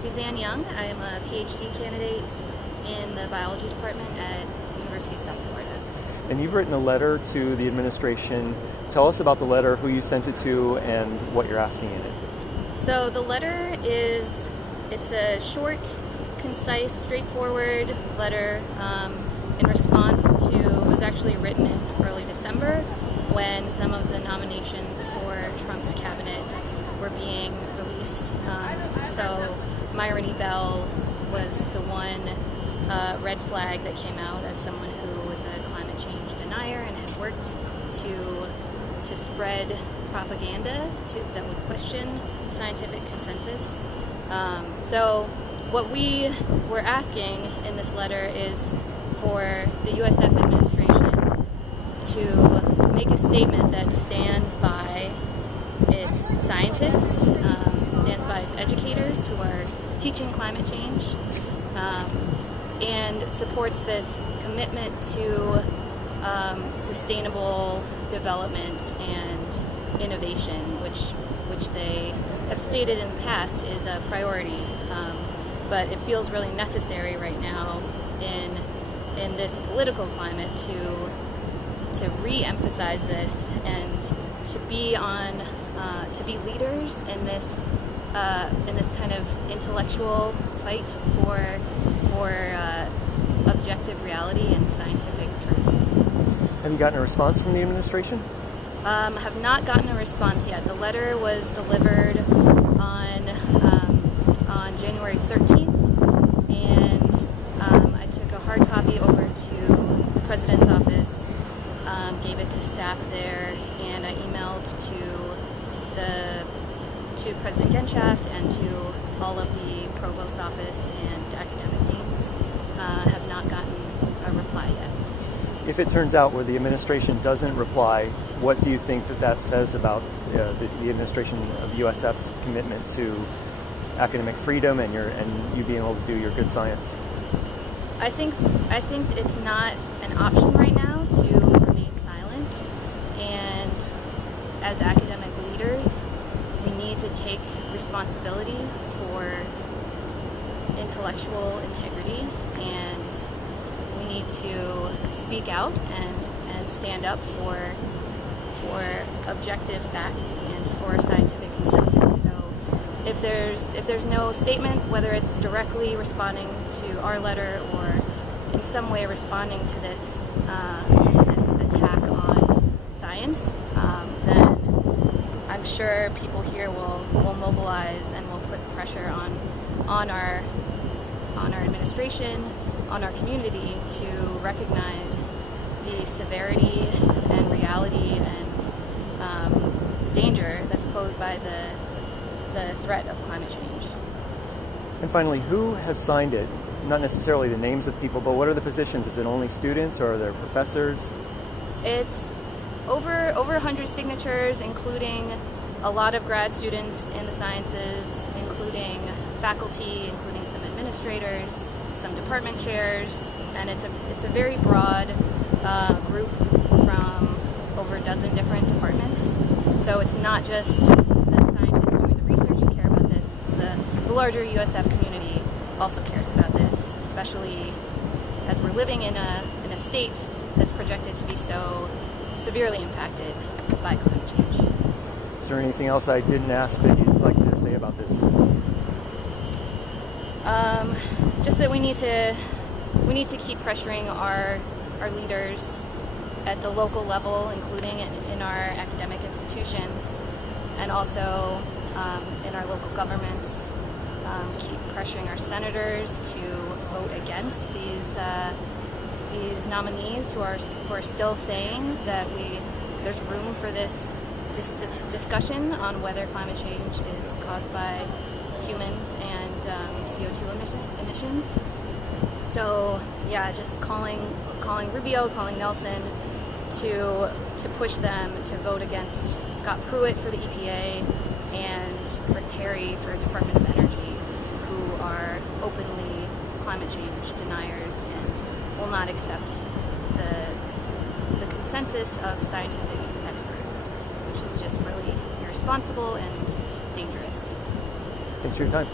Suzanne Young. I am a PhD candidate in the biology department at University of South Florida. And you've written a letter to the administration. Tell us about the letter, who you sent it to, and what you're asking in it. So the letter it's a short, concise, straightforward letter in response to, it was actually written in early December when some of the nominations for Trump's cabinet were being released. So Myron Bell was the one red flag that came out as someone who was a climate change denier and had worked to spread propaganda that would question scientific consensus. So what we were asking in this letter is for the USF administration to make a statement that stands by its scientists, stands by its educators who are teaching climate change, and supports this commitment to sustainable development and innovation, which they have stated in the past is a priority, but it feels really necessary right now in this political climate to re-emphasize this and to be leaders in this kind of intellectual fight for objective reality and scientific truth. Have you gotten a response from the administration? Have not gotten a response yet. The letter was delivered on January 13th, and I took a hard copy over to the president's office, gave it to staff there, and I emailed to President Genshaft and to all of the provost's office and academic deans. Have not gotten a reply yet. If it turns out where the administration doesn't reply, what do you think that says about the administration of USF's commitment to academic freedom and you being able to do your good science? I think it's not an option right now to remain silent, and as academic leaders, we need to take responsibility for intellectual integrity, and we need to speak out and stand up for objective facts and for scientific consensus. So if there's no statement, whether it's directly responding to our letter or in some way responding to this attack on science, then I'm sure people here will mobilize and will put pressure on our administration, on our community to recognize the severity and reality and danger that's posed by the threat of climate change. And finally, who has signed it? Not necessarily the names of people, but what are the positions? Is it only students or are there professors? It's over 100 signatures, including a lot of grad students in the sciences, including faculty, including some administrators, some department chairs, and it's a very broad group from over a dozen different departments. So it's not just the scientists doing the research who care about this, it's the larger USF community also cares about this, especially as we're living in a state that's projected to be so severely impacted by climate change. Is there anything else I didn't ask that you'd like to say about this? Just that we need to keep pressuring our leaders at the local level, including in our academic institutions, and also in our local governments. Keep pressuring our senators to vote against these nominees who are still saying that there's room for this discussion on whether climate change is caused by humans and CO2 emissions. So yeah, just calling Rubio, calling Nelson to push them to vote against Scott Pruitt for the EPA and Rick Perry for Department of Energy, who are openly climate change deniers and will not accept the consensus of scientific experts, which is just really irresponsible and dangerous. Thanks for your time.